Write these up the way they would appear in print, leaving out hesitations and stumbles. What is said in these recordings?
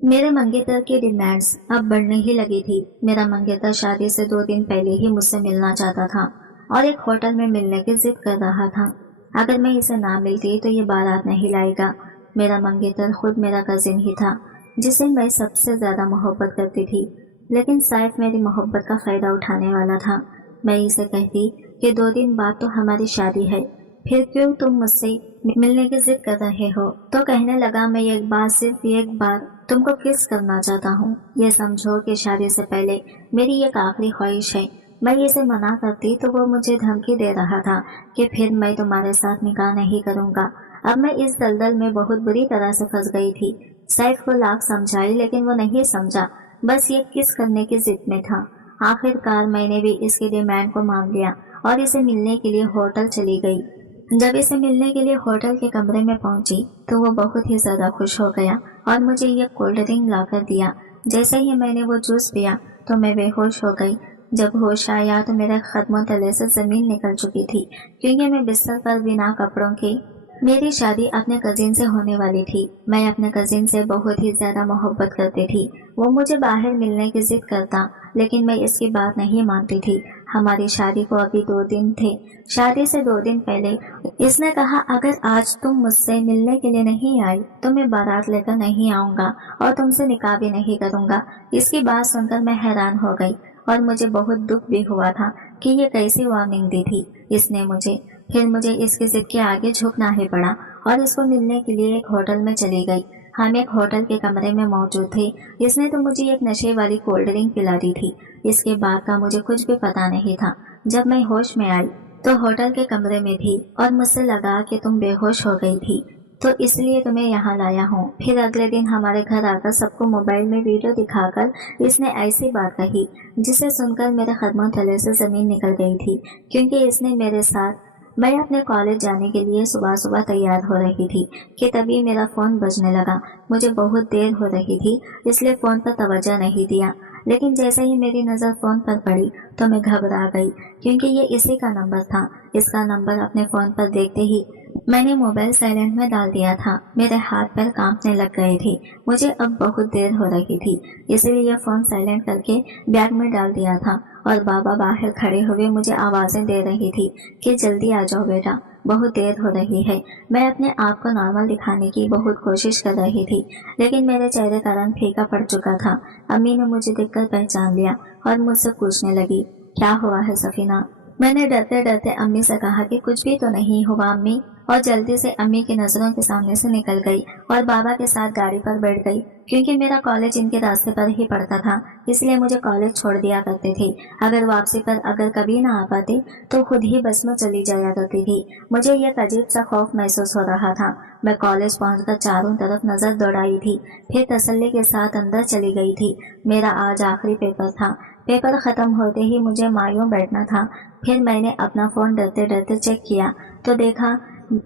मेरे मंगेतर की डिमांड्स अब बढ़ने ही लगी थी। मेरा मंगेतर शादी से 2 दिन पहले ही मुझसे मिलना चाहता था और एक होटल में मिलने की जिद कर रहा था। अगर मैं इसे ना मिलती तो ये बारात नहीं लाएगा। मेरा मंगेतर खुद मेरा कजिन ही था जिसे मैं सबसे ज्यादा मोहब्बत करती थी, लेकिन शायद मेरी मोहब्बत का फायदा उठाने वाला था। मैं इसे कहती कि 2 दिन बाद तो हमारी शादी है, फिर क्यों तुम मुझसे मिलने की जिद कर रहे हो? तो कहने लगा, मैं एक बार, सिर्फ एक बार तुमको किस करना चाहता हूँ। ये समझो कि शादी से पहले मेरी एक आखिरी ख्वाहिश है। मैं इसे मना करती तो वो मुझे धमकी दे रहा था कि फिर मैं तुम्हारे साथ निकाह नहीं करूँगा। अब मैं इस दलदल में बहुत बुरी तरह से फंस गई थी। सैफ को लाख समझाई लेकिन वो नहीं समझा, बस ये किस करने की जिद में था। आखिरकार मैंने भी इसकी डिमांड को मान लिया और इसे मिलने के लिए होटल चली गई। जब इसे मिलने के लिए होटल के कमरे में पहुंची तो वो बहुत ही ज्यादा खुश हो गया और मुझे ये कोल्ड ड्रिंक लाकर दिया। जैसे ही मैंने वो जूस पिया तो मैं बेहोश हो गई। जब होश आया तो मेरे कदमों तले से जमीन निकल चुकी थी, क्योंकि मैं बिस्तर पर बिना कपड़ों के। मेरी शादी अपने कजिन से होने वाली थी। मैं अपने कजिन से बहुत ही ज्यादा मोहब्बत करती थी। वो मुझे बाहर मिलने की जिद करता, लेकिन मैं इसकी बात नहीं मानती थी। हमारी शादी को अभी 2 दिन थे। शादी से 2 दिन पहले इसने कहा, अगर आज तुम मुझसे मिलने के लिए नहीं आई तो मैं बारात लेकर नहीं आऊंगा और तुमसे निकाह भी नहीं करूंगा। इसकी बात सुनकर मैं हैरान हो गई और मुझे बहुत दुख भी हुआ था कि ये कैसी वार्निंग दी थी इसने मुझे। फिर मुझे इसकी जिद के आगे झुकना ही पड़ा और इसको मिलने के लिए एक होटल में चली गई। हम एक होटल के कमरे में मौजूद थे। इसने तो मुझे एक नशे वाली कोल्ड ड्रिंक पिला दी थी। इसके बाद का मुझे कुछ भी पता नहीं था। जब मैं होश में आई तो होटल के कमरे में थी और मुझसे लगा कि तुम बेहोश हो गई थी, तो इसलिए तुम्हें यहाँ लाया हूँ। फिर अगले दिन हमारे घर आकर सबको मोबाइल में वीडियो दिखाकर इसने ऐसी बात कही जिसे सुनकर मेरे कदमों तले से जमीन निकल गई थी, क्योंकि इसने मेरे साथ। मैं अपने कॉलेज जाने के लिए सुबह सुबह तैयार हो रही थी कि तभी मेरा फोन बजने लगा। मुझे बहुत देर हो रही थी इसलिए फोन पर तवज्जो नहीं दिया, लेकिन जैसे ही मेरी नज़र फोन पर पड़ी तो मैं घबरा गई, क्योंकि ये इसी का नंबर था। इसका नंबर अपने फोन पर देखते ही मैंने मोबाइल साइलेंट में डाल दिया था। मेरे हाथ पैर कांपने लग गए थे। मुझे अब बहुत देर हो रही थी, इसलिए फोन साइलेंट करके बैग में डाल दिया था और बाबा बाहर खड़े हुए मुझे आवाजें दे रही थी कि जल्दी आ जाओ बेटा, बहुत देर हो रही है। मैं अपने आप को नॉर्मल दिखाने की बहुत कोशिश कर रही थी, लेकिन मेरे चेहरे का रंग फीका पड़ चुका था। अम्मी ने मुझे देखकर पहचान लिया और मुझसे पूछने लगी, क्या हुआ है सफीना? मैंने डरते डरते अम्मी से कहा कि कुछ भी तो नहीं हुआ अम्मी, और जल्दी से अम्मी की नजरों के सामने से निकल गई और बाबा के साथ गाड़ी पर बैठ गई। क्योंकि मेरा कॉलेज इनके रास्ते पर ही पड़ता था, इसलिए मुझे कॉलेज छोड़ दिया करते थे। अगर वापसी पर अगर कभी ना आ पाते तो खुद ही बस में चली जाया करती थी। मुझे एक अजीब सा खौफ महसूस हो रहा था। मैं कॉलेज पहुंचकर चारों तरफ नजर दौड़ाई थी, फिर तसल्ली के साथ अंदर चली गई थी। मेरा आज आखिरी पेपर था। पेपर खत्म होते ही मुझे मायूं बैठना था। फिर मैंने अपना फोन डरते डरते चेक किया तो देखा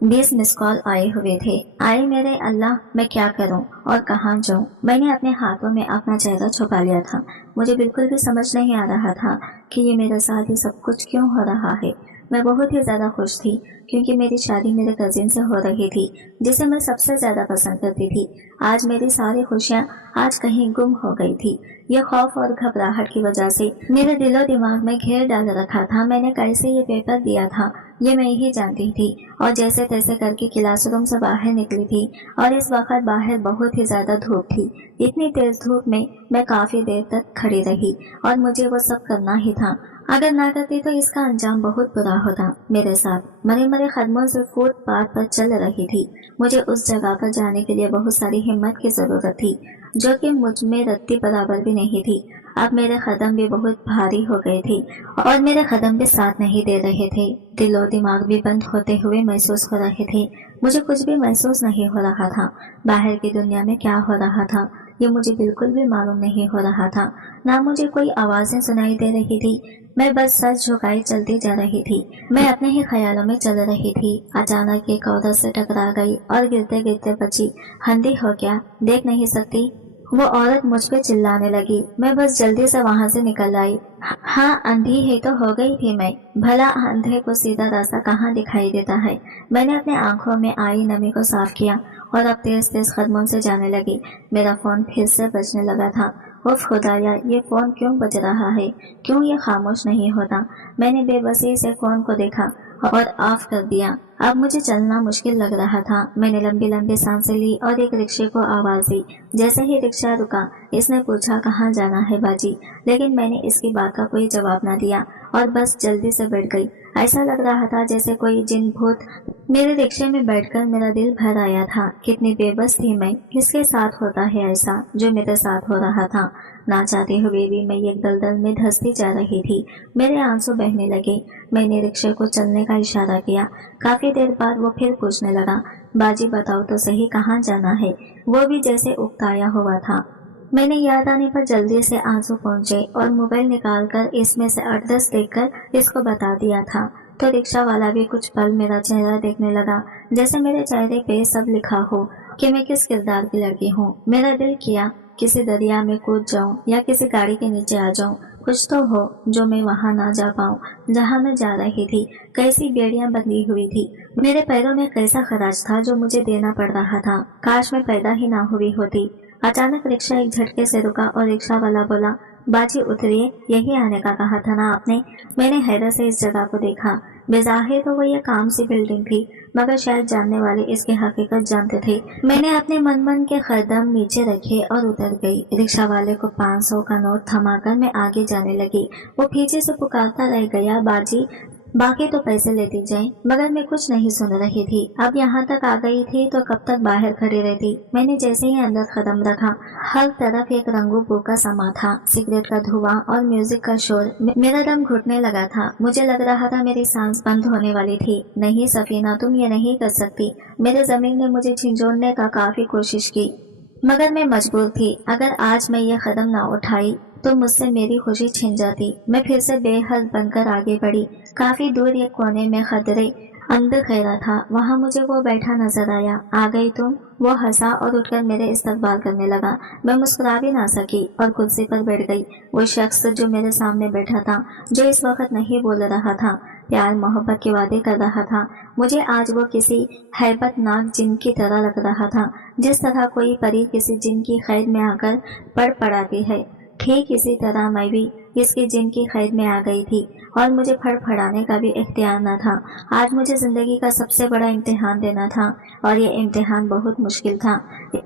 20 मिस कॉल आए हुए थे। आए मेरे अल्लाह, मैं क्या करूं और कहां जाऊं? मैंने अपने हाथों में अपना चेहरा छुपा लिया था। मुझे बिल्कुल भी समझ नहीं आ रहा था कि ये मेरे साथ ही सब कुछ क्यों हो रहा है। मैं बहुत ही ज्यादा खुश थी क्योंकि मेरी शादी मेरे कजिन से हो रही थी, जिसे मैं सबसे ज्यादा पसंद करती थी। आज मेरी सारी खुशियां आज कहीं गुम हो गई थी। ये खौफ और घबराहट की वजह से मेरे दिलो दिमाग में घेर डाल रखा था। मैंने कैसे ये पेपर दिया था ये मैं ही जानती थी, और जैसे तैसे करके क्लासरूम से बाहर निकली थी। और इस वक्त बाहर बहुत ही ज्यादा धूप थी। इतनी तेज धूप में मैं काफी देर तक खड़ी रही और मुझे वो सब करना ही था। अगर ना करती तो इसका अंजाम बहुत बुरा होता। मेरे साथ मरे मरे कदमों से फुटपाथ पर चल रही थी। मुझे उस जगह पर जाने के लिए बहुत सारी हिम्मत की जरूरत थी, जो कि मुझ में रत्ती बराबर भी नहीं थी। अब मेरे कदम भी बहुत भारी हो गए थे और मेरे कदम भी साथ नहीं दे रहे थे। दिलो दिमाग भी बंद होते हुए महसूस हो रहे थे। मुझे कुछ भी महसूस नहीं हो रहा था। बाहर की दुनिया में क्या हो रहा था ये मुझे बिल्कुल भी मालूम नहीं हो रहा था। ना मुझे कोई आवाजें सुनाई दे रही थी। मैं बस सर झुकाई चलती जा रही थी। मैं अपने ही ख्यालों में चल रही थी। अचानक एक औरत से टकरा गई और गिरते गिरते बची। अंधी हो क्या, देख नहीं सकती? वो औरत मुझ पे चिल्लाने लगी। मैं बस जल्दी से वहां से निकल आई। हाँ, अंधी है तो हो गई थी मैं। भला अंधे को सीधा रास्ता कहाँ दिखाई देता है। मैंने अपने आंखों में आई नमी को साफ किया और अब तेज तेज कदमों से जाने लगी। मेरा फोन फिर से बजने लगा था। उफ खुदाया, ये फोन क्यों बज रहा है, क्यों ये खामोश नहीं होता। मैंने बेबसी से फोन को देखा और ऑफ कर दिया। अब मुझे चलना मुश्किल लग रहा था। मैंने लंबी लंबी सांसें ली और एक रिक्शे को आवाज दी। जैसे ही रिक्शा रुका, इसने पूछा कहाँ जाना है बाजी, लेकिन मैंने इसकी बात का कोई जवाब न दिया और बस जल्दी से बैठ गई। ऐसा लग रहा था जैसे कोई जिन भूत मेरे रिक्शे में बैठकर मेरा दिल भर आया था। कितनी बेबस थी मैं, किसके साथ होता है ऐसा जो मेरे साथ हो रहा था। ना चाहते हुए भी मैं एक दलदल में धंसती जा रही थी। मेरे आंसू बहने लगे। मैंने रिक्शे को चलने का इशारा किया। काफी देर बाद वो फिर पूछने लगा, बाजी बताओ तो सही कहाँ जाना है। वो भी जैसे उकताया हुआ था। मैंने याद आने पर जल्दी से आंसू पहुंचे और मोबाइल निकालकर इसमें से एड्रेस देखकर इसको बता दिया था। तो रिक्शा वाला भी कुछ पल मेरा चेहरा देखने लगा, जैसे मेरे चेहरे पे सब लिखा हो कि मैं किस किरदार की लड़की हूँ। मेरा दिल किया किसी दरिया में कूद जाऊं या किसी गाड़ी के नीचे आ जाऊं। कुछ तो हो जो मैं वहां ना जा पाऊं जहां मैं जा रही थी। कैसी बेड़ियां बंधी हुई थी। मेरे पैरों में कैसा खराज था जो मुझे देना पड़ रहा था। काश मैं पैदा ही ना हुई होती। अचानक रिक्शा एक झटके से रुका और रिक्शा वाला बोला, बाजी उतरिए, यही आने का कहा था ना आपने। मैंने हैरत से इस जगह को देखा। बेज़ाहिर तो वो ये काम सी बिल्डिंग थी, मगर शायद जानने वाले इसकी हकीकत जानते थे। मैंने अपने मन के कदम नीचे रखे और उतर गई। रिक्शा वाले को 500 का नोट थमाकर मैं आगे जाने लगी। वो पीछे से पुकारता रह गया, बाजी बाकी तो पैसे लेती जाए, मगर मैं कुछ नहीं सुन रही थी। अब यहाँ तक आ गई थी तो कब तक बाहर खड़ी रहती। मैंने जैसे ही अंदर कदम रखा, हर तरफ एक रंगू बू का समा था, सिगरेट का धुआं और म्यूजिक का शोर। मेरा दम घुटने लगा था। मुझे लग रहा था मेरी सांस बंद होने वाली थी। नहीं सफीना, तुम ये नहीं कर सकती। मेरे जमीन ने मुझे झिंझोड़ने का काफी कोशिश की, मगर मैं मजबूर थी। अगर आज मैं ये कदम ना उठाई तो मुझसे मेरी खुशी छिन जाती। मैं फिर से बेहद बनकर आगे बढ़ी। काफी दूर एक कोने में खतरे अंदर खैरा था, वहां मुझे वो बैठा नजर आया। आ गई तुम? वो हंसा और उठकर मेरे इस्तकबाल करने लगा। मैं मुस्कुरा भी ना सकी और कुर्सी पर बैठ गई। वो शख्स जो मेरे सामने बैठा था, जो इस वक्त नहीं बोल रहा था, प्यार मोहब्बत के वादे कर रहा था, मुझे आज वो किसी हैबतनाक जिन की तरह लग रहा था, जिस तरह कोई परी किसी जिन की कैद में आकर पड़ाती है। ठीक इसी तरह मैं भी इसकी जिन की कैद में आ गई थी और मुझे फड़फड़ाने का भी इख्तियार न था। आज मुझे जिंदगी का सबसे बड़ा इम्तिहान देना था और ये इम्तिहान बहुत मुश्किल था।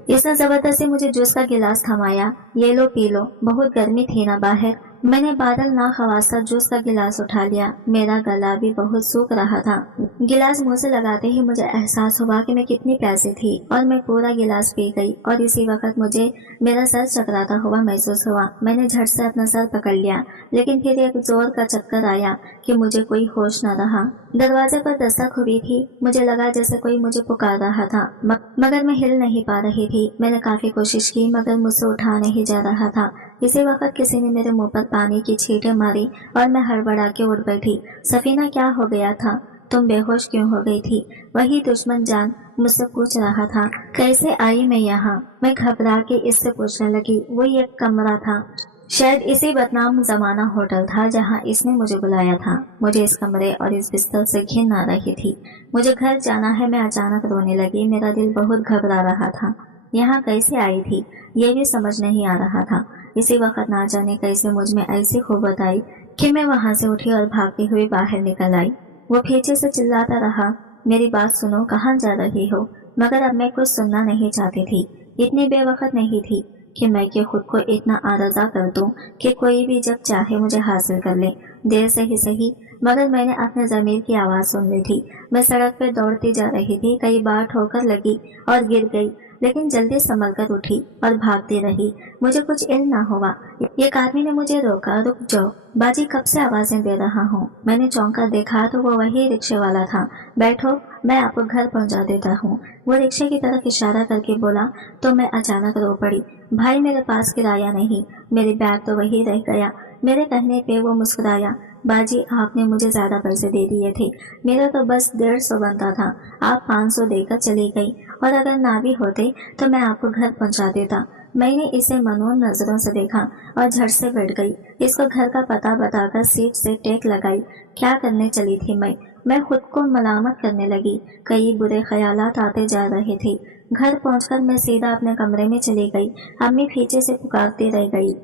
इसने जबरदस्ती मुझे जूस का गिलास थमाया। ये लो पी लो, बहुत गर्मी थी ना बाहर। मैंने बादल ना खवासा जूस का गिलास उठा लिया। मेरा गला भी बहुत सूख रहा था। गिलास मुंह से लगाते ही मुझे एहसास हुआ कि मैं कितनी प्यासी थी और मैं पूरा गिलास पी गई। और इसी वक्त मुझे मेरा सर चकराता हुआ महसूस हुआ। मैंने झट से अपना सर पकड़ लिया, लेकिन फिर एक जोर का चक्कर आया कि मुझे कोई होश न रहा। दरवाजे पर दस्तक हुई थी। मुझे लगा जैसे कोई मुझे पुकार रहा था, मगर मैं हिल नहीं पा रही थी। मैंने काफी कोशिश की, मगर मुझसे उठा नहीं जा रहा था। इसी वक्त किसी ने मेरे मुंह पर पानी की छींटें मारी और मैं हड़बड़ा के उठ बैठी। सफीना, क्या हो गया था? तुम बेहोश क्यों हो गई थी? वही दुश्मन जान मुझसे पूछ रहा था। कैसे आई मैं यहाँ? मैं घबरा के इससे पूछने लगी। वो एक कमरा था, शायद इसी बदनाम जमाना होटल था जहाँ इसने मुझे बुलाया था। मुझे इस कमरे और इस बिस्तर से घिन आ रही थी। मुझे घर जाना है। मैं अचानक रोने लगी। मेरा दिल बहुत घबरा रहा था। यहाँ कैसे आई थी ये भी समझ नहीं आ रहा था। इसी वक्त ना जाने कैसे मुझ में ऐसी कुव्वत आई कि मैं वहां से उठी और भागती हुई बाहर निकल आई। वो पीछे से चिल्लाता रहा, मेरी बात सुनो, कहाँ जा रही हो? मगर अब मैं कुछ सुनना नहीं चाहती थी। इतनी बेवकत नहीं थी कि मैं के खुद को इतना आरज़ा कर दूं कि कोई भी जब चाहे मुझे हासिल कर ले। देर से ही सही, मगर मैंने अपने ज़मीर की आवाज़ सुन ली थी। मैं सड़क पर दौड़ती जा रही थी। कई बार ठोकर लगी और गिर गई, लेकिन जल्दी संभल कर उठी और भागती रही। मुझे कुछ इल्म ना हुआ। एक आदमी ने मुझे रोका, रुक जाओ बाजी, कब से आवाजें दे रहा हूँ। मैंने चौंक कर देखा तो वो वही रिक्शे वाला था। बैठो, मैं आपको घर पहुँचा देता हूँ, वो रिक्शे की तरफ इशारा करके बोला। तो मैं अचानक रो पड़ी। भाई, मेरे पास किराया नहीं, मेरी बैग तो वही रह गया। मेरे कहने पे वो मुस्कुराया। बाजी, आपने मुझे ज्यादा पैसे दे दिए थे, मेरा तो बस 150 बनता था। आप 500 देकर चली गई, और अगर ना भी होते तो मैं आपको घर पहुंचा देता। मैंने इसे मनोन नजरों से देखा और झट से बैठ गई। इसको घर का पता बताकर सीट से टेक लगाई। क्या करने चली थी मैं खुद को मलामत करने लगी। कई बुरे ख्यालात आते जा रहे थे। घर पहुंचकर मैं सीधा अपने कमरे में चली गई। अम्मी पीछे से पुकारती रह गई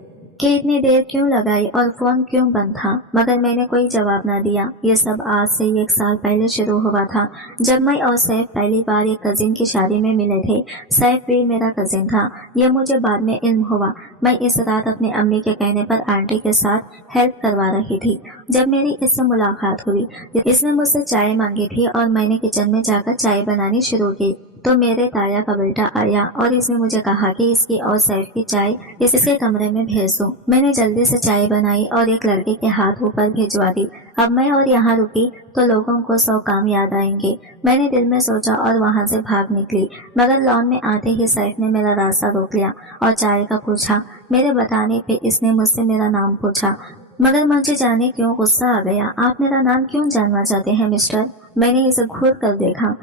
कि इतनी देर क्यों लगाई और फोन क्यों बंद था, मगर मैंने कोई जवाब न दिया। ये सब आज से 1 साल पहले शुरू हुआ था, जब मैं और सैफ पहली बार एक कजिन की शादी में मिले थे। सैफ भी मेरा कजिन था, यह मुझे बाद में इल्म हुआ। मैं इस रात अपनी अम्मी के कहने पर आंटी के साथ हेल्प करवा रही थी। जब मेरी इससे मुलाकात हुई, इसने मुझसे चाय मांगी थी और मैंने किचन में जाकर चाय बनानी शुरू की तो मेरे ताया का बेटा आया और इसने मुझे कहा कि इसकी और सैफ की चाय इसके कमरे में भेज दूं। मैंने जल्दी से चाय बनाई और एक लड़के के हाथ ऊपर भिजवा दी। अब मैं और यहाँ रुकी तो लोगों को 100 काम याद आएंगे, मैंने दिल में सोचा और वहाँ से भाग निकली। मगर लॉन में आते ही सैफ ने मेरा रास्ता रोक लिया और चाय का पूछा। मेरे बताने पे इसने मुझसे मेरा नाम पूछा, मगर मुझे जाने क्यों गुस्सा आ गया। आप मेरा नाम क्यों जानना चाहते हैं मिस्टर? मैंने इसे घूर कर देखा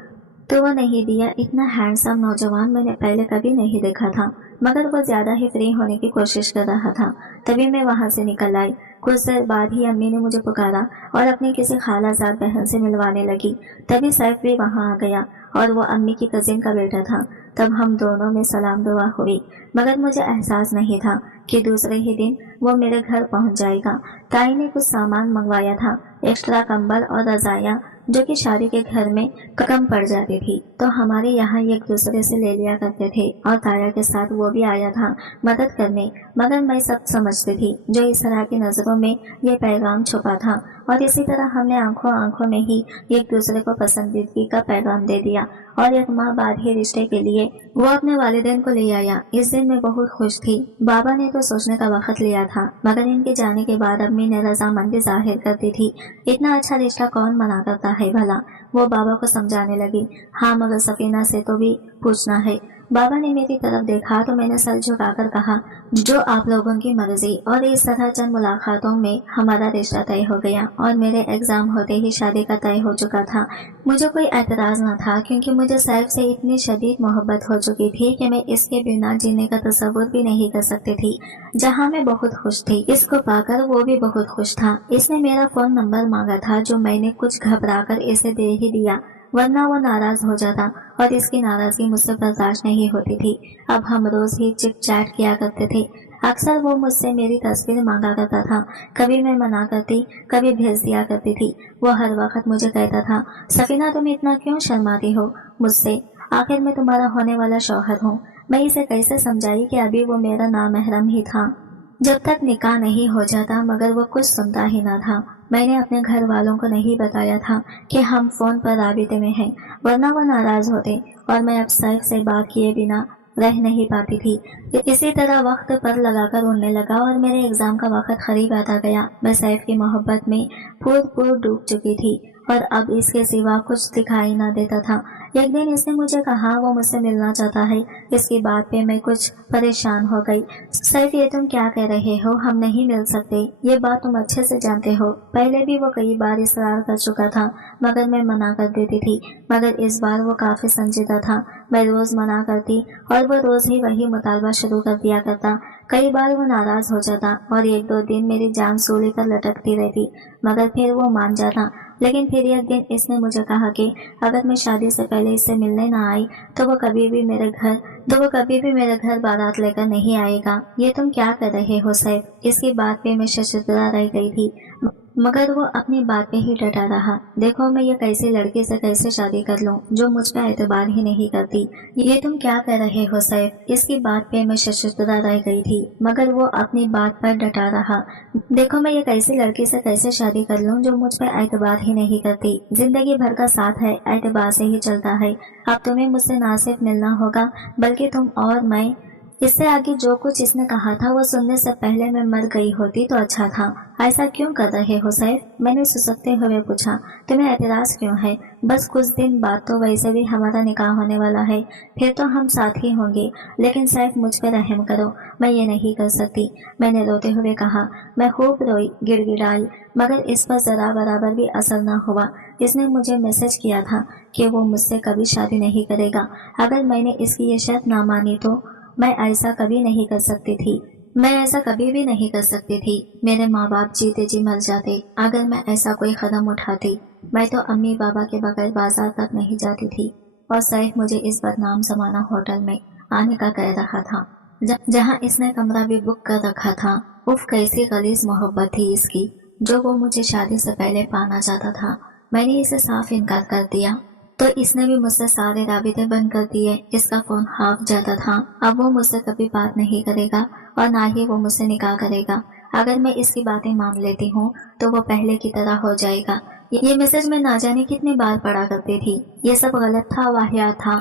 तो वो नहीं दिया। इतना हैंडसम नौजवान मैंने पहले कभी नहीं देखा था, मगर वो ज्यादा ही फ्री होने की कोशिश कर रहा था। तभी मैं वहां से निकल आई। कुछ देर बाद ही अम्मी ने मुझे पुकारा और अपनी किसी खालाजाद बहन से मिलवाने लगी। तभी सैफ भी वहां आ गया और वो अम्मी की कजिन का बेटा था। तब हम दोनों में सलाम दुआ हुई, मगर मुझे एहसास नहीं था कि दूसरे ही दिन वो मेरे घर पहुंच जाएगा। ताई ने कुछ सामान मंगवाया था, एक्स्ट्रा कंबल और रजाइयाँ, जो कि शादी के घर में कम पड़ जाती थी, तो हमारे यहाँ एक दूसरे से ले लिया करते थे। और ताया के साथ वो भी आया था मदद करने, मगर मैं सब समझती थी जो इस तरह की नजरों में ये पैगाम छुपा था। और इसी तरह हमने आंखों आंखों में ही एक दूसरे को पसंदीदगी का पैगाम दे दिया और 1 माह बाद ही रिश्ते के लिए वो अपने वालिदैन को ले आया। इस दिन मैं बहुत खुश थी। बाबा ने तो सोचने का वक्त लिया था, मगर इनके जाने के बाद अम्मी ने रजामंदी जाहिर करती थी। इतना अच्छा रिश्ता कौन मना करता है भला? वो बाबा को समझाने लगी। हाँ, मगर सफीना से तो भी पूछना है। बाबा ने मेरी तरफ देखा तो मैंने सर झुकाकर कहा, जो आप लोगों की मर्जी। और इस तरह चंद मुलाकातों में हमारा रिश्ता तय हो गया और मेरे एग्जाम होते ही शादी का तय हो चुका था। मुझे कोई एतराज न था, क्योंकि मुझे सैफ से इतनी शदीद मोहब्बत हो चुकी थी कि मैं इसके बिना जीने का तस्वुर भी नहीं कर सकती थी। जहाँ मैं बहुत खुश थी, इसको पाकर वो भी बहुत खुश था। इसने मेरा फोन नंबर मांगा था, जो मैंने कुछ घबरा कर इसे दे ही दिया, वरना वो नाराज हो जाता और इसकी नाराजगी मुझसे बर्दाश्त नहीं होती थी। अब हम रोज ही चिट चैट किया करते थे। अक्सर वो मुझसे मेरी तस्वीर मांगा करता था, कभी मैं मना करती, कभी भेज दिया करती थी। वो हर वक्त मुझे कहता था, सफीना तुम इतना क्यों शर्माती हो मुझसे? आखिर मैं तुम्हारा होने वाला शौहर हूँ। मैं इसे कैसे समझाई कि अभी वो मेरा नामहरम ही था जब तक निकाह नहीं हो जाता, मगर वो कुछ सुनता ही ना था। मैंने अपने घर वालों को नहीं बताया था कि हम फोन पर राबिते में हैं, वरना वो नाराज होते और मैं अब सैफ से बात किए बिना रह नहीं पाती थी। इसी तरह वक्त पर लगाकर उड़ने लगा और मेरे एग्जाम का वक्त करीब आता गया। मैं सैफ की मोहब्बत में पूर डूब चुकी थी और अब इसके सिवा कुछ दिखाई ना देता था। एक दिन इसने मुझे कहा वो मुझसे मिलना चाहता है। इसकी बात पे मैं कुछ परेशान हो गई। सैफ, ये तुम क्या कह रहे हो? हम नहीं मिल सकते, ये बात तुम अच्छे से जानते हो। पहले भी वो कई बार इसरार कर चुका था, मगर मैं मना कर देती थी, मगर इस बार वो काफी संजीदा था। मैं रोज मना करती और वो रोज ही वही मुतालबा शुरू कर दिया करता। कई बार वो नाराज हो जाता और 1-2 दिन मेरी जान सूली पर लटकती रहती, मगर फिर वो मान जाता। लेकिन फिर एक दिन इसने मुझे कहा कि अगर मैं शादी से पहले इससे मिलने ना आई तो वो कभी भी मेरे घर बारात लेकर नहीं आएगा। ये तुम क्या कर रहे हो सैफ? इसकी बात पे मैं शर्मिंदा रह गई थी, मगर वो अपनी बात पे ही डटा रहा। देखो, मैं ये कैसी लड़की से कैसे शादी कर लूं जो मुझ पर एतबार ही नहीं करती? ये तुम क्या कर रहे हो सैफ? इसकी बात पे मैं शर्मिंदा रह गई थी, मगर वो अपनी बात पर डटा रहा। देखो, मैं ये कैसी लड़की से कैसे शादी कर लूं जो मुझ पर एतबार ही नहीं करती? जिंदगी भर का साथ है, एतबार से ही चलता है। अब तुम्हें मुझसे ना सिर्फ मिलना होगा, बल्कि तुम और मैं। इससे आगे जो कुछ इसने कहा था वो सुनने से पहले मैं मर गई होती तो अच्छा था। ऐसा क्यों कर रहे हो सैफ? मैंने सुसकते हुए पूछा। तुम्हें एतराज क्यों है? बस कुछ दिन बाद तो वैसे भी हमारा निकाह होने वाला है, फिर तो हम साथ ही होंगे। लेकिन सैफ, मुझ पर रहम करो, मैं ये नहीं कर सकती। मैंने रोते हुए कहा। मैं खूब रोई, गिड़गिड़ाई, मगर इस पर जरा बराबर भी असर न हुआ। इसने मुझे मैसेज किया था कि वो मुझसे कभी शादी नहीं करेगा। अगर मैंने इसकी ये शर्त ना मानी तो मैं ऐसा कभी नहीं कर सकती थी। मैं ऐसा कभी भी नहीं कर सकती थी। मेरे माँ बाप जीते जी मर जाते अगर मैं ऐसा कोई कदम उठाती। मैं तो अम्मी बाबा के बगैर बाजार तक नहीं जाती थी। और सैफ मुझे इस बदनाम जमाना होटल में आने का कह रहा था जहाँ इसने कमरा भी बुक कर रखा था। उफ, कैसी गलीज मोहब्बत थी इसकी, जो वो मुझे शादी से पहले पाना चाहता था। मैंने इसे साफ इनकार कर दिया तो इसने भी मुझसे सारे राबिते बंद कर दिए। इसका फोन हाफ जाता था। अब वो मुझसे कभी बात नहीं करेगा और ना ही वो मुझसे निकाह करेगा। अगर मैं इसकी बातें मान लेती हूँ तो वो पहले की तरह हो जाएगा। ये मैसेज मैं ना जाने कितनी बार पढ़ा करती थी। ये सब गलत था, वाहियात था,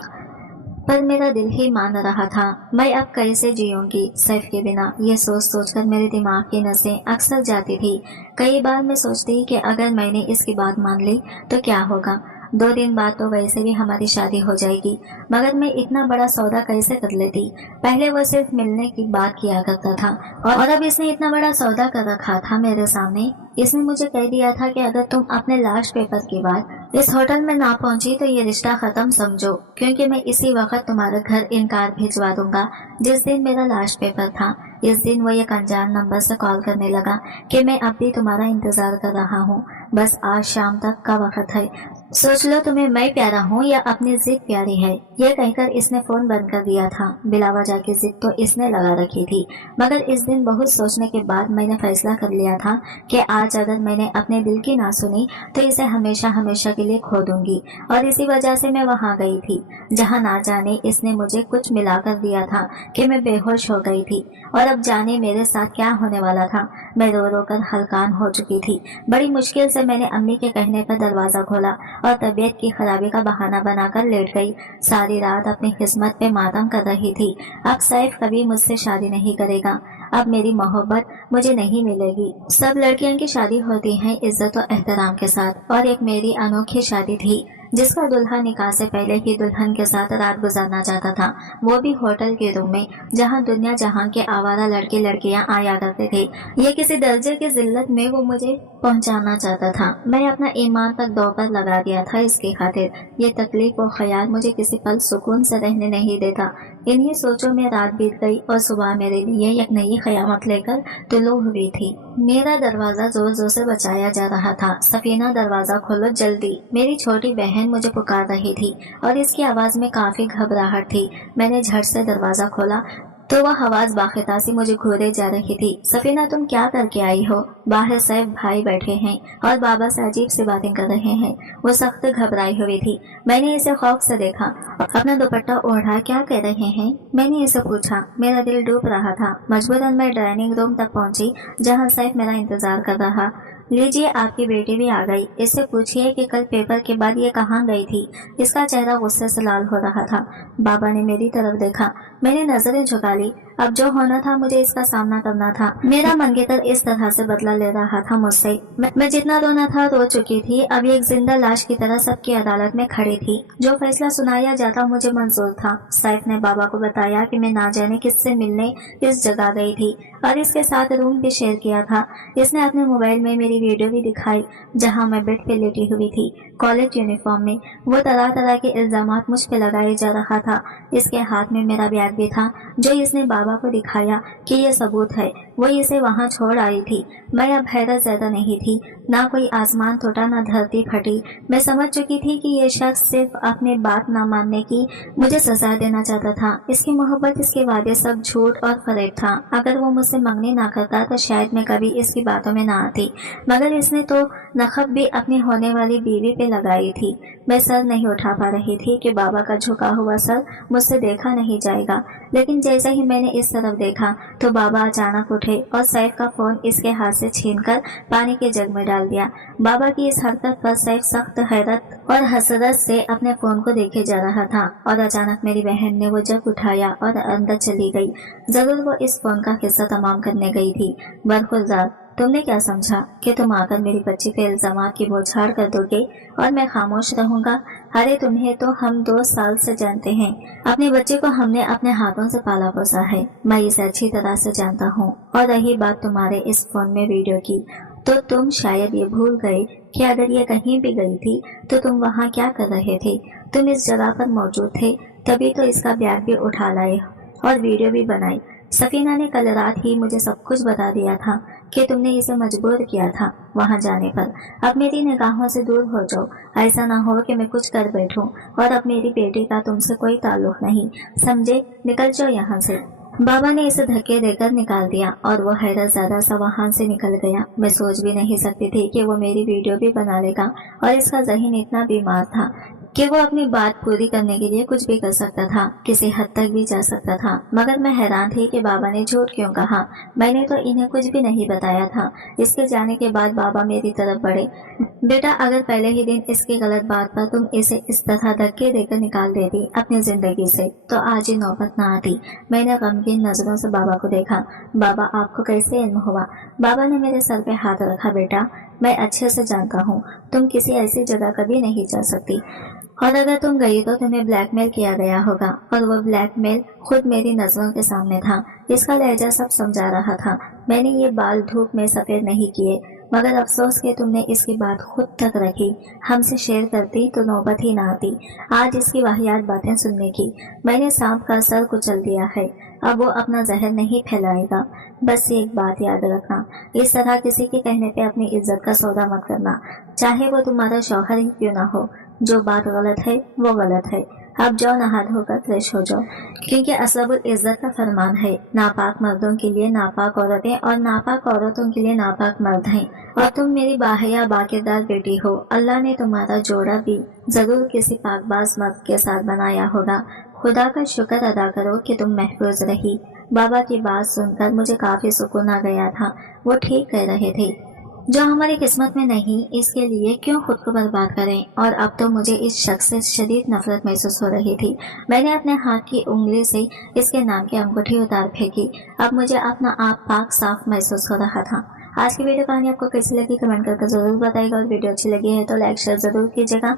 पर मेरा दिल ही मान रहा था। मैं अब कैसे जीऊंगी सैफ के बिना, ये सोच सोचकर मेरे दिमाग की नसें अक्सर जाती थी। कई बार मैं सोचती कि अगर मैंने इसकी बात मान ली तो क्या होगा। 2 दिन बाद तो वैसे भी हमारी शादी हो जाएगी, मगर मैं इतना बड़ा सौदा कैसे कर लेती। पहले वो सिर्फ मिलने की बात किया करता था और अब इसने इतना बड़ा सौदा कर रखा था मेरे सामने। इसने मुझे कह दिया था कि अगर तुम अपने लास्ट पेपर के बाद इस होटल में ना पहुंची तो ये रिश्ता खत्म समझो, क्योंकि मैं इसी वक्त तुम्हारे घर इनकार भिजवा दूंगा। जिस दिन मेरा लास्ट पेपर था, इस दिन वो एक अनजान नंबर से कॉल करने लगा कि मैं अब भी तुम्हारा इंतजार कर रहा हूँ, बस आज शाम तक का वक्त है। सोच लो तुम्हें मैं प्यारा हूँ या अपनी जिद प्यारी है। ये कहकर इसने फोन बंद कर दिया था। बिलावजा की जिद तो इसने लगा रखी थी, मगर इस दिन बहुत सोचने के बाद मैंने फैसला कर लिया था कि आज अगर मैंने अपने दिल की ना सुनी तो इसे हमेशा हमेशा के लिए खो दूंगी। और इसी वजह से मैं वहाँ गई थी जहाँ ना जाने इसने मुझे कुछ मिला कर दिया था कि मैं बेहोश हो गई थी। और अब जाने मेरे साथ क्या होने वाला था। मैं रो रो कर हलकान हो चुकी थी। बड़ी मुश्किल से मैंने अम्मी के कहने पर दरवाजा खोला और तबीयत की खराबी का बहाना बनाकर लेट गई। सारी रात अपनी किस्मत पे मातम कर रही थी। अब सैफ कभी मुझसे शादी नहीं करेगा। अब मेरी मोहब्बत मुझे नहीं मिलेगी। सब लड़कियों की शादी होती है इज्जत और एहतराम के साथ, और एक मेरी अनोखी शादी थी जिसका दुल्हा निकाह से पहले ही दुल्हन के साथ रात गुजारना चाहता था, वो भी होटल के रूम में जहाँ दुनिया जहाँ के आवारा लड़के लड़कियाँ आया करते थे। ये किसी दर्जे की जिल्लत में वो मुझे पहुँचाना चाहता था। मैं अपना ईमान तक दो पर लगा दिया था इसकी खातिर। ये तकलीफ और ख्याल मुझे किसी पल सुकून से रहने नहीं देता। इन्हीं सोचों में रात बीत गई और सुबह मेरे लिए एक नई क़यामत लेकर तुलू हुई थी। मेरा दरवाजा जोर जोर से बजाया जा रहा था। सफीना, दरवाजा खोलो जल्दी। मेरी छोटी बहन मुझे पुकार रही थी और इसकी आवाज में काफी घबराहट थी। मैंने झट से दरवाजा खोला तो वह आवाज बाखितासी मुझे घूरे जा रही थी। सफीना, तुम क्या करके आई हो? बाहर सैफ भाई बैठे हैं और बाबा से अजीब सी बातें कर रहे हैं। वो सख्त घबराई हुई थी। मैंने इसे खौफ से देखा। अपना दुपट्टा ओढ़ा क्या कह रहे हैं? मैंने इसे पूछा। मेरा दिल डूब रहा था। मजबूरन मैं डाइनिंग रूम तक पहुंची जहाँ सैफ मेरा इंतजार कर रहा। लीजिए, आपकी बेटी भी आ गई। इससे पूछिए कि कल पेपर के बाद ये कहाँ गई थी। इसका चेहरा गुस्से से लाल हो रहा था। बाबा ने मेरी तरफ देखा। मैंने नजरें झुका ली। अब जो होना था मुझे इसका सामना करना था। मेरा मंगेतर इस तरह से बदला ले रहा था मुझसे। मैं जितना रोना था रो चुकी थी। अब एक जिंदा लाश की तरह सबकी अदालत में खड़ी थी। जो फैसला सुनाया जाता मुझे मंजूर था। सैफ ने बाबा को बताया कि मैं ना जाने किससे मिलने इस जगह गई थी और इसके साथ रूम भी शेयर किया था। इसने अपने मोबाइल में मेरी वीडियो भी दिखाई जहाँ मैं बेड पे लेटी हुई थी कॉलेज यूनिफॉर्म में। वो तरह तरह के इल्जामात मुझ पे लगाए जा रहा था। इसके हाथ में मेरा बैग भी था जो इसने बाबा को दिखाया कि ये सबूत है। वो इसे वहाँ छोड़ आई थी। मैं अब हैरत ज़्यादा नहीं थी। ना कोई आसमान टूटा ना धरती फटी। मैं समझ चुकी थी कि ये शख्स सिर्फ अपने बात ना मानने की मुझे सजा देना चाहता था। इसकी मोहब्बत, इसके वादे सब झूठ और फरेब था। अगर वो मुझसे मंगनी ना करता तो शायद मैं कभी इसकी बातों में ना आती, मगर इसने तो नखब भी अपनी होने वाली बीवी पे लगाई थी। मैं सर नहीं उठा पा रही थी कि बाबा का झुका हुआ सर मुझसे देखा नहीं जाएगा, लेकिन जैसे ही मैंने इस तरफ देखा तो बाबा अचानक उठे और सैफ का फोन इसके हाथ से छीनकर पानी के जग में डाल दिया। बाबा की इस हरकत पर सैफ सख्त हैरत और हसरत से अपने फोन को देखे जा रहा था और अचानक मेरी बहन ने वो जग उठाया और अंदर चली गई। जरूर वो इस फोन का किस्सा तमाम करने गई थी। बरखुरदार, तुमने क्या समझा कि तुम आकर मेरी बच्ची पे इल्जामात की बौछार कर दोगे और मैं खामोश रहूंगा? अरे तुम्हें तो हम 2 साल से जानते हैं। अपने बच्चे को हमने अपने हाथों से पाला पोसा है। मैं इसे अच्छी तरह से जानता हूँ। और रही बात तुम्हारे इस फोन में वीडियो की, तो तुम शायद ये भूल गए कि अगर ये कहीं भी गई थी तो तुम वहाँ क्या कर रहे थे। तुम इस जगह पर मौजूद थे, तभी तो इसका बैग भी उठा लाए और वीडियो भी बनाई। सफीना ने कल रात ही मुझे सब कुछ बता दिया था कि तुमने इसे मजबूर किया था वहाँ जाने पर। अब मेरी निगाहों से दूर हो जाओ, ऐसा ना हो कि मैं कुछ कर बैठूं, और अब मेरी बेटी का तुमसे कोई ताल्लुक नहीं, समझे? निकल जाओ यहाँ से। बाबा ने इसे धक्के देकर निकाल दिया और वो हैरत ज़्यादा सा वहाँ से निकल गया। मैं सोच भी नहीं सकती थी कि वो मेरी वीडियो भी बना लेगा, और इसका ज़हन इतना बीमार था कि वो अपनी बात पूरी करने के लिए कुछ भी कर सकता था, किसी हद तक भी जा सकता था। मगर मैं हैरान थी कि बाबा ने झूठ क्यों कहा। मैंने तो इन्हें कुछ भी नहीं बताया था। इसके जाने के बाद बाबा मेरी तरफ बढ़े। बेटा, अगर पहले ही दिन इसकी गलत बात पर तुम इसे इस तरह धक्के देकर निकाल देती अपनी जिंदगी से, तो आज ये नौबत ना आती। मैंने गमगीन नजरों से बाबा को देखा। बाबा, आपको कैसे इल्म हुआ? बाबा ने मेरे सर पे हाथ रखा। बेटा, मैं अच्छे से जानता हूँ, तुम किसी ऐसी जगह कभी नहीं जा सकती, और अगर तुम गई तो तुम्हें ब्लैकमेल किया गया होगा, और वो ब्लैकमेल खुद मेरी नजरों के सामने था। इसका लहजा सब समझा रहा था। मैंने ये बाल धूप में सफेद नहीं किए, मगर अफसोस कि तुमने इसकी बात खुद तक रखी। हमसे शेयर करती तो नौबत ही ना आती आज इसकी वाहियात बातें सुनने की। मैंने सांप का सर कुचल दिया है, अब वो अपना जहर नहीं फैलाएगा। बस एक बात याद रखना, इस तरह किसी के कहने पे अपनी इज्जत का सौदा मत करना, चाहे वो तुम्हारा शौहर ही क्यों ना हो। जो बात गलत है वो गलत है। अब जाओ, नहा धोकर फ्रेश हो जाओ, क्योंकि असलबुल इज्जत का फरमान है, नापाक मर्दों के लिए नापाक औरतें और नापाक औरतों के लिए नापाक मर्द हैं। और तुम मेरी बाहया बाकिरदार बेटी हो। अल्लाह ने तुम्हारा जोड़ा भी जरूर किसी पाकबाज मर्द के साथ बनाया होगा। खुदा का शुक्र अदा करो कि तुम महफूज रही। बाबा की बात सुनकर मुझे काफी सुकून आ गया था। वो ठीक कह रहे थे, जो हमारी किस्मत में नहीं, इसके लिए क्यों खुद को बर्बाद करें। और अब तो मुझे इस शख्स से शदीद नफरत महसूस हो रही थी। मैंने अपने हाथ की उंगली से इसके नाम की अंगूठी उतार फेंकी। अब मुझे अपना आप पाक साफ महसूस हो रहा था। आज की वीडियो कहानी आपको कैसी लगी कमेंट करके जरूर बताइएगा, और वीडियो अच्छी लगी है तो लाइक शेयर जरूर कीजिएगा।